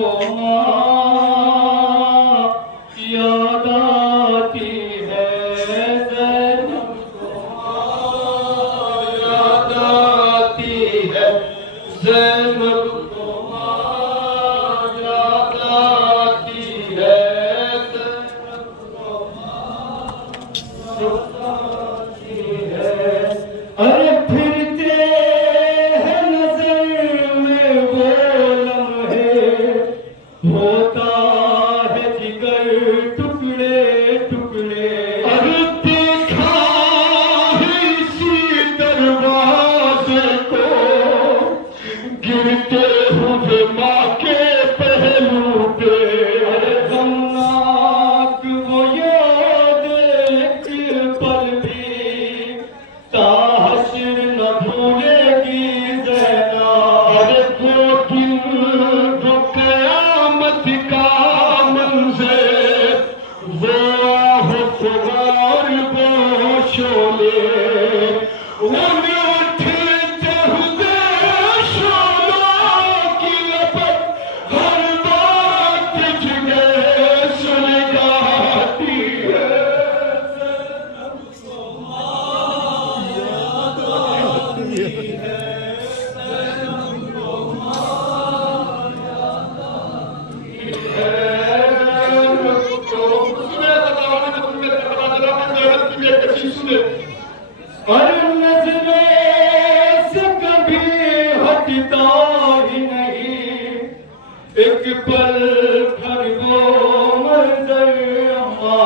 को माँ याद आती है, ज़ैनब को माँ याद आती है, ज़ैनब को माँ याद आती है, ज़ैनब को माँ याद आती है। अरे फिरते हैं नजर में वो लम्हे, होता है जिगर टुकड़े टुकड़े। अरे देखा है इसी दरवाजे को, गिरते हुए माँ के पहलू पे। अरे गमनाक वो याद एक पल भी ताहशर न भूलेगी ज़ैना। अरे वो दिन वो क़यामत का मंज़र, वो आह-फ़ुगार वो शोले, उन उठते हुए शोलों की लपट हर बात जिगर सुलगाती है। अरे नज़रों से कभी हटता ही नहीं, एक पल भर वो मंज़र अम्मा।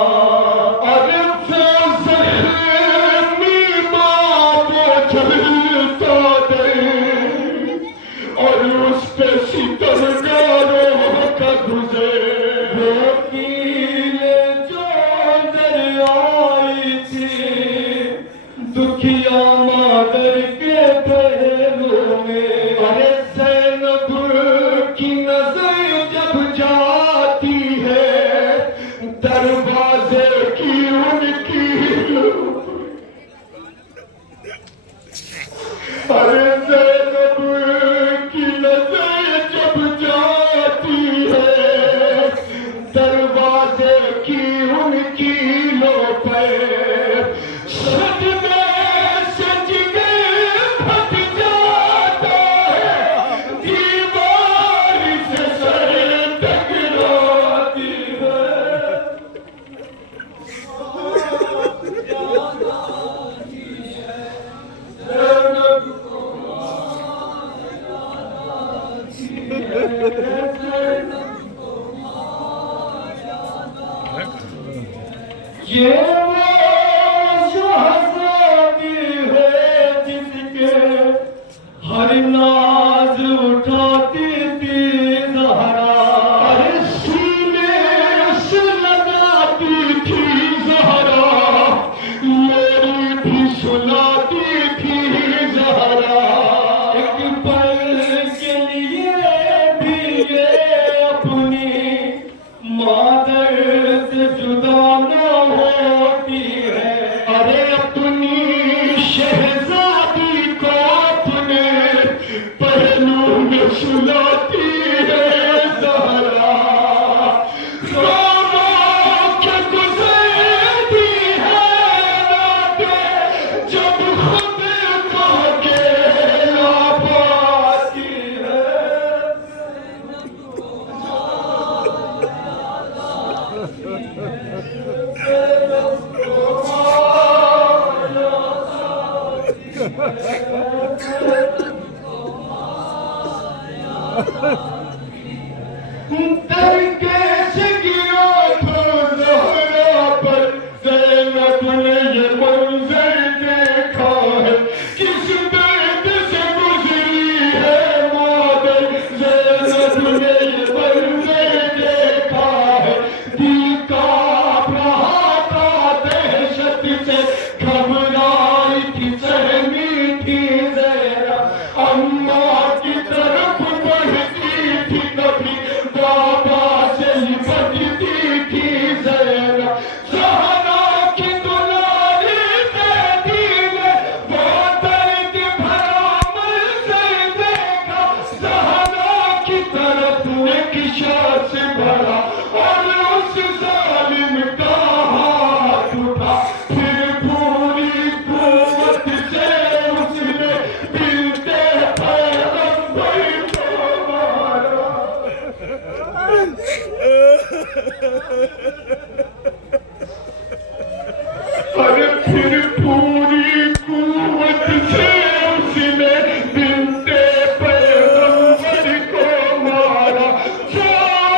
अरे वो ज़ख्मी माँ वो जलता दर, और उस पे सितरगारों का गुज़र। वो कीले जो दरियाई थी, दुखिया मादर के पहलू में। अरे ज़ैनब की नजर जब जाती है दरवाजे की उनकी, अरे ज़ैनब की नजर जब जाती है दरवाजे की उनकी लो पे, सदमे से जिगर फट जाता है, दीवार से सर टकराती है। ज़ैनब को ये वो शहज़ादी है जिसके हर नाज उठाती थी ज़हरा। अरे सीने से लगाती थी ज़हरा, मेरी भी सुनाती थी ज़हरा। एक पल के लिए भी ये अपनी मादर से जुदा न होती है। अरे अपनी शहजादी को अपने पहलू में सुलाती है ज़हरा। रो रो के गुज़रती है रातें, जब खुद को अकेला पाती है। दरकेश गिरा था ज़हरा पर, ज़ैनब ने ये मंज़र देखा है, किस दर्द से गुज़री है मादर। ज़ैनब ने ये मंज़र देखा है, दिल काँप रहा था दहशत से, घबराई थी सहमी थी ज़हरा। अम्मा की तरफ बढ़ती थी कभी, बाबा की शान से भरा और उस जालिम का हाथ उठा, फिर पूरी कुव्वत से उसने बिनते पैगंबर को मारा। अरे फिर पूरी कुव्वत से उसने बिनते पैगंबर को मारा। जो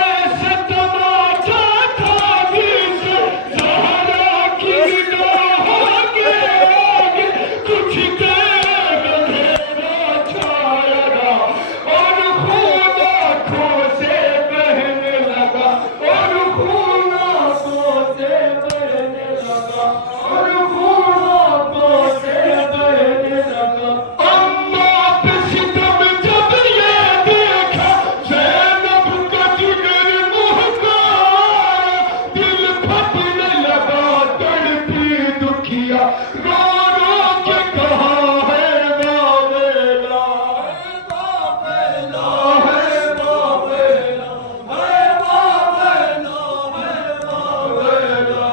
ऐसा तमाचा था जिसे ज़हरा की निगाह के आगे कुछ देर अंधेरा छाया रहा और खून आँखों से बहने लगा, और खून आँखों से बहने लगा, और खून आँखों से बहने लगा। अम्मा पे सितम जब ये देखा, ज़ैनब का जिगर मुहकाया, दिल फटने लगा, तड़पी दुखिया रो रो के कहा है बाबेला, है बाबेला, है बाबेला, है बाबेला, है बाबेला।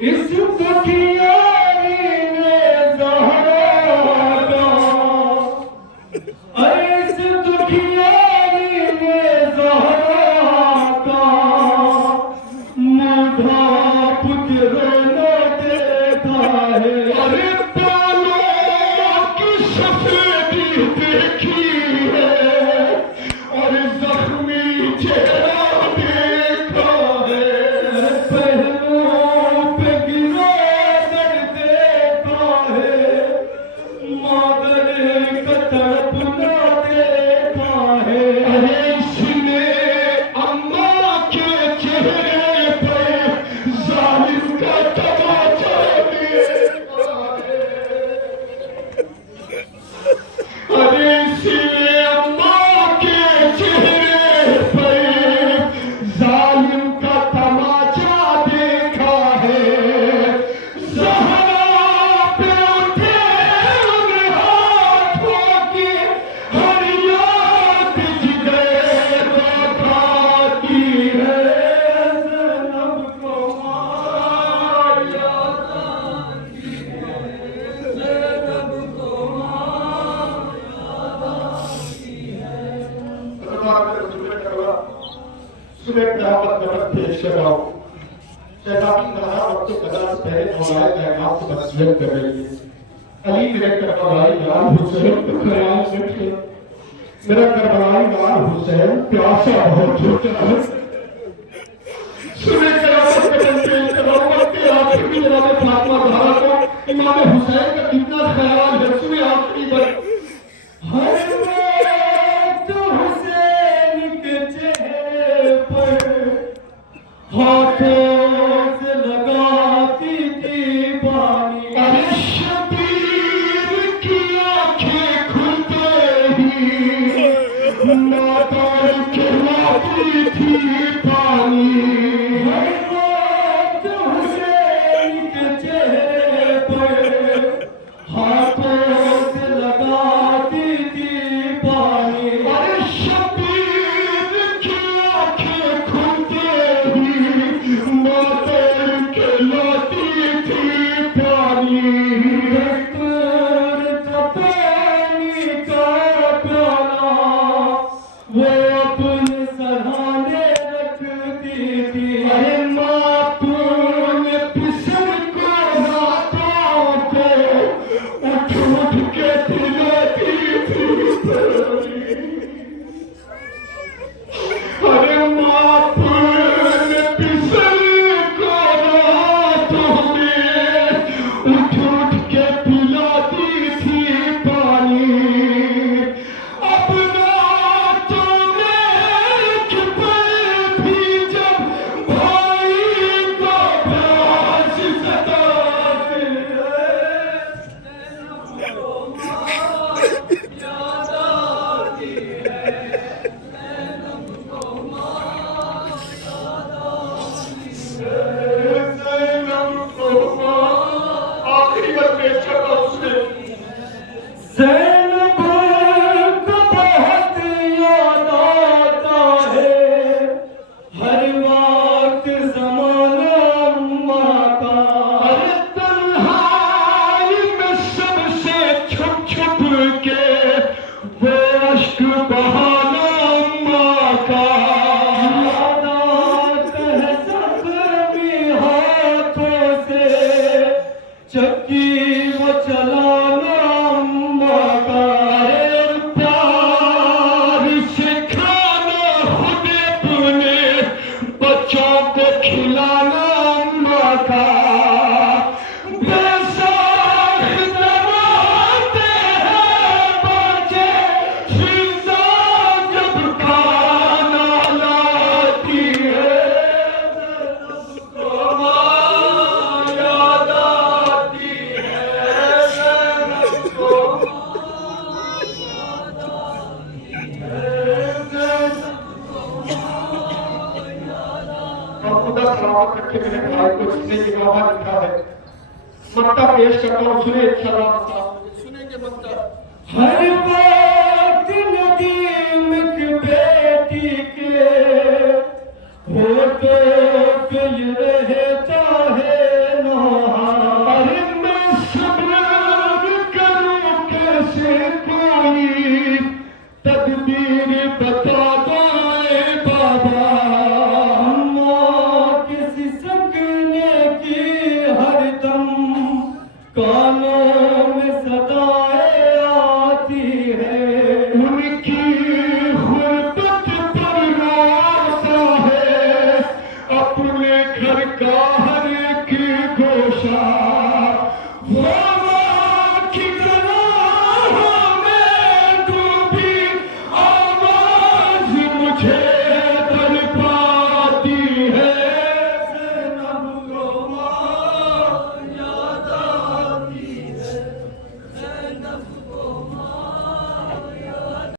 इस दुखियारी ने ज़हरा का, इस दुखियारी ने ज़हरा का मुँह पुत्रों देखा है। अरे बालों की सफेदी देखी है और जख्मी चेहरा देखा है, पहलुओं पे गिरा दर्द देखा है, मगर का तड़पना देखा है। अरे इसने अम्मा के चेहरे पे जालिम का तमाचा देखा है। अरे इसने अम्मा के चेहरे पे जालिम का तमाचा देखा है। ज़हरा पे उठे उन हाथों की हर याद जिगर खाती है। ज़ैनब को मार याद आती है, ज़ैनब को मार याद आती है। सुबह क़यामत में मत पेश कराओ, शहजादी मल्हा वक्त कदर से पहले मौलाए कायनात से वसीयत कर रही है। अली मेरे करबलाई लाल हुसैन को ख्याल रखे, मेरा करबलाई लाल हुसैन प्यासा बहुत छोटा है। सुबह क़यामत में मत पेश कराओ, वक्त आखिर में जनाब फातिमा ज़हरा को इमाम हुसैन का कितना ख्याल है। सुबह आखिरी पर हर वक्त हुसैन के चेहरे पर हाथों से लगाती थी पानी। अरे शबीर की आंखें खुलते ही नादान खिलाती थी पानी। हर वक्त हुसैन के चेहरे पर हाथों से लगाती थी पानी। अरे शबीर की आंखें खुलते ही नादान खिलाती थी पानी। कस्तूर का पानी का प्याला वो अपने सराहने रखती थी। अरे मातून पिसर को हाथों को उठ उठ के पिलाती थी पानी। अरे मातून पिसर को हाथों में उठ उठ के पिलाती थी पानी। अब रातों में एक पल भी जब भाई को प्यास सताती है, बच्चे मेरे भाई को जीने की बाबा लिखा है। मत्ता पेश करता हूँ, सुने इंशाअल्लाह। सुनेंगे मत्ता। हर वक्त नदीम की बेटी के होठों पे ये रहता है नौहार। मैं सब्र करूं कैसे कोई तदबीर बता दे बाबा। किसी सकने की हरदम कानों में सदाएं आती है। उनकी गुर्बत पर रोता है अपने घर का